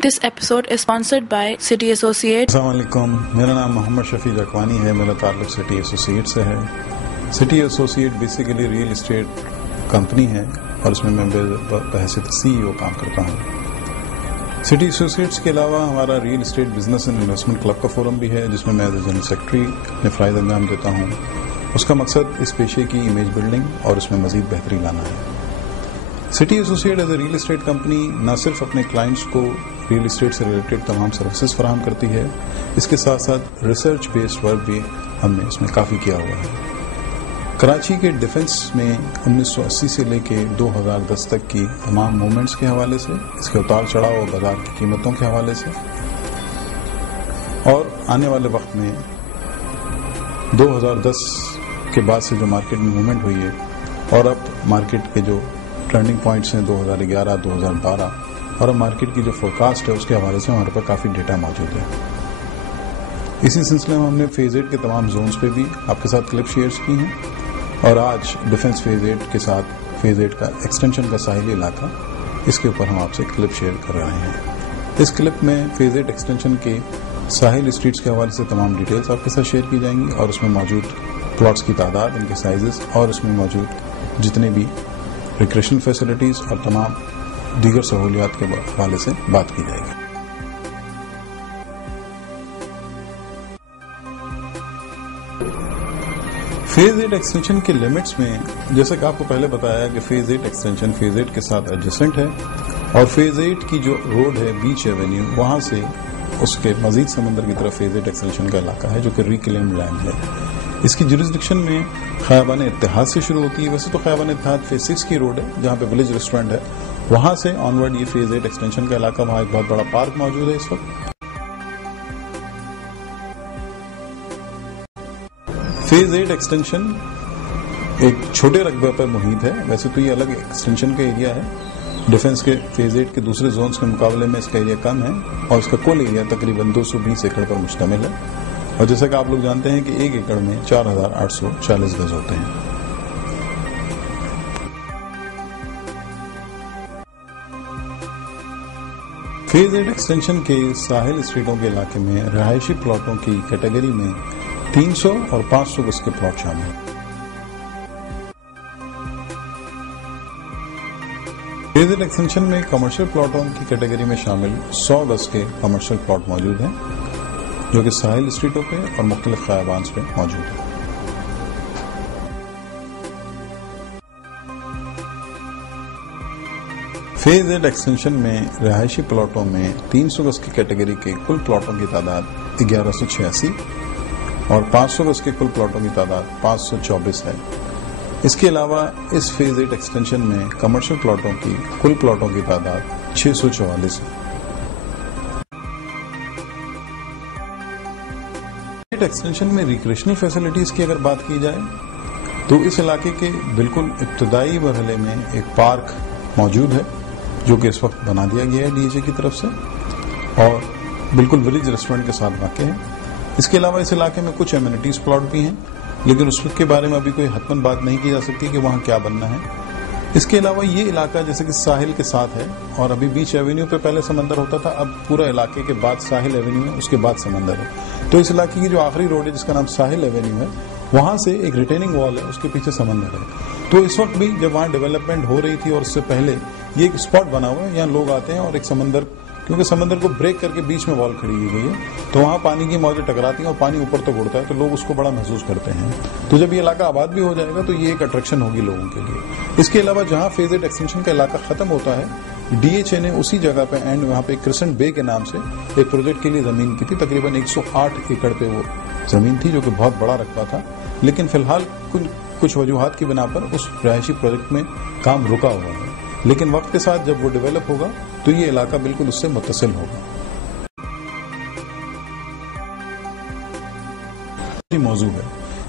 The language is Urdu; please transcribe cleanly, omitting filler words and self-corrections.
This episode is sponsored by City Associates. السلام علیکم، میرا نام محمد شفیع اکوانی ہے، میرا تعلق سٹی ایسوسیٹ سے ہے۔ City associate basically real estate company ہے اور اس میں میں بحیثیت CEO کام کرتا ہوں۔ سٹی ایسوسیٹس کے علاوہ ہمارا real estate business and investment club کا فورم بھی ہے، جس میں ایز اے جنرل سیکرٹری اپنے فرائض انجام دیتا ہوں۔ اس کا مقصد اس پیشے کی امیج بلڈنگ اور اس میں مزید بہتری لانا ہے۔ City associate as a real estate company نہ صرف اپنے کلائنٹس کو ریئل اسٹیٹ سے ریلیٹڈ تمام سروسز فراہم کرتی ہے، اس کے ساتھ ساتھ ریسرچ بیسڈ ورک بھی ہم نے اس میں کافی کیا ہوا ہے۔ کراچی کے ڈیفنس میں 1980 سے لے کے 2010 تک کی تمام موومنٹس کے حوالے سے، اس کے اتار چڑھاؤ اور بازار کی قیمتوں کے حوالے سے، اور آنے والے وقت میں 2010 کے بعد سے جو مارکیٹ میں موومنٹ ہوئی ہے اور اب مارکیٹ کے جو ٹرننگ پوائنٹس ہیں 2011 2012 اور اب مارکیٹ کی جو فورکاسٹ ہے اس کے حوالے سے ہمارے پاس کافی ڈیٹا موجود ہے۔ اسی سلسلے میں ہم نے فیز 8 کے تمام زونز پہ بھی آپ کے ساتھ کلپ شیئرز کی ہیں، اور آج ڈیفنس فیز 8 کے ساتھ فیز 8 کا ایکسٹینشن کا ساحلی علاقہ، اس کے اوپر ہم آپ سے کلپ شیئر کر رہے ہیں۔ اس کلپ میں فیز 8 ایکسٹینشن کے ساحل اسٹریٹس کے حوالے سے تمام ڈیٹیلز آپ کے ساتھ شیئر کی جائیں گی، اور اس میں موجود پلاٹس کی تعداد، ان کے سائزز، اور اس میں موجود جتنے بھی ریکریشنل فیسلٹیز اور تمام دیگر سہولیات کے حوالے سے بات کی جائے گی۔ فیز 8 ایکسٹینشن کے لیمٹس میں، جیسا کہ آپ کو پہلے بتایا کہ فیز 8 ایکسٹینشن فیز 8 کے ساتھ ایڈجسٹنٹ ہے، اور فیز 8 کی جو روڈ ہے بیچ ایونیو، وہاں سے اس کے مزید سمندر کی طرف فیز 8 ایکسٹینشن کا علاقہ ہے جو کہ ریکلیمڈ لینڈ ہے۔ اس کی جورسڈکشن میں خیابان اتحاد سے شروع ہوتی ہے۔ ویسے تو خیابان اتحاد فیز 6 کی روڈ ہے جہاں پہ ولیج ریسٹورینٹ ہے، وہاں سے آنورڈ یہ فیز 8 ایکسٹینشن کا علاقہ، وہاں ایک بہت بڑا پارک موجود ہے اس وقت۔ فیز 8 ایکسٹینشن ایک چھوٹے رقبے پر محیط ہے، ویسے تو یہ الگ ایکسٹینشن کا ایریا ہے، ڈیفنس کے فیز 8 کے دوسرے زونز کے مقابلے میں اس کا ایریا کم ہے، اور اس کا کل ایریا تقریباً 220 ایکڑ پر مشتمل ہے، اور جیسا کہ آپ لوگ جانتے ہیں کہ ایک ایکڑ میں 4840 گز ہوتے ہیں۔ فیز 8 ایکسٹینشن کے ساحل اسٹریٹوں کے علاقے میں رہائشی پلاٹوں کی کیٹیگری میں 300 اور 500 گز کے پلاٹ شامل ہیں۔ فیز 8 ایکسٹینشن میں کمرشل پلاٹوں کی کیٹیگری میں شامل 100 گز کے کمرشل پلاٹ موجود ہیں، جو کہ ساحل اسٹریٹوں پہ اور مختلف خیابانز پہ موجود ہیں۔ فیز 8 ایکسٹینشن میں رہائشی پلاٹوں میں 300 گز کی کیٹیگری کے کل پلاٹوں کی تعداد 1186 اور 500 گز کے کل پلاٹوں کی تعداد 524 ہے۔ اس کے علاوہ اس فیز 8 ایکسٹینشن میں کمرشل پلاٹوں کی کل پلاٹوں کی تعداد 644 ہے۔ ایکسٹینشن میں ریکریشنل فیسلٹیز کی اگر بات کی جائے تو اس علاقے کے بالکل ابتدائی مرحلے میں ایک پارک موجود ہے جو کہ اس وقت بنا دیا گیا ہے DHA کی طرف سے، اور بالکل ولیج ریسٹورینٹ کے ساتھ واقع ہے۔ اس کے علاوہ اس علاقے میں کچھ ایمینٹیز پلاٹ بھی ہیں، لیکن اس کے بارے میں ابھی کوئی حتماً بات نہیں کی جا سکتی کہ وہاں کیا بننا ہے۔ اس کے علاوہ یہ علاقہ جیسے کہ ساحل کے ساتھ ہے، اور ابھی بیچ ایونیو پہ پہلے سمندر ہوتا تھا، اب پورا علاقے کے بعد ساحل ایونیو ہے، اس کے بعد سمندر ہے۔ تو اس علاقے کی جو آخری روڈ ہے جس کا نام ساحل ایونیو ہے، وہاں سے ایک ریٹیننگ وال ہے، اس کے پیچھے سمندر ہے۔ تو اس وقت بھی جب وہاں ڈیولپمنٹ ہو رہی تھی اور اس سے پہلے یہ ایک اسپاٹ بنا ہوا ہے، یہاں لوگ آتے ہیں اور ایک سمندر، کیونکہ سمندر کو بریک کر کے بیچ میں وال کھڑی ہوئی گئی ہے، تو وہاں پانی کی موجیں ٹکراتی ہیں اور پانی اوپر تک اڑتا ہے، تو لوگ اس کو بڑا محسوس کرتے ہیں۔ تو جب یہ علاقہ آباد بھی ہو جائے گا تو یہ ایک اٹریکشن ہوگی لوگوں کے لیے۔ اس کے علاوہ جہاں فیز 8 ایکسٹینشن کا علاقہ ختم ہوتا ہے، DHA نے اسی جگہ پہ اینڈ وہاں پہ کرسنٹ بے کے نام سے ایک پروجیکٹ کے لیے زمین کی تھی، تقریباً 108 ایکڑ پہ وہ زمین تھی، جو کہ بہت بڑا رقبہ تھا، لیکن فی الحال کچھ وجوہات کی بنا پر اس رہائشی پروجیکٹ میں کام رکا ہوا ہے، لیکن وقت کے ساتھ جب وہ ڈیولپ ہوگا تو یہ علاقہ بالکل اس سے متصل ہوگا۔ موضوع ہے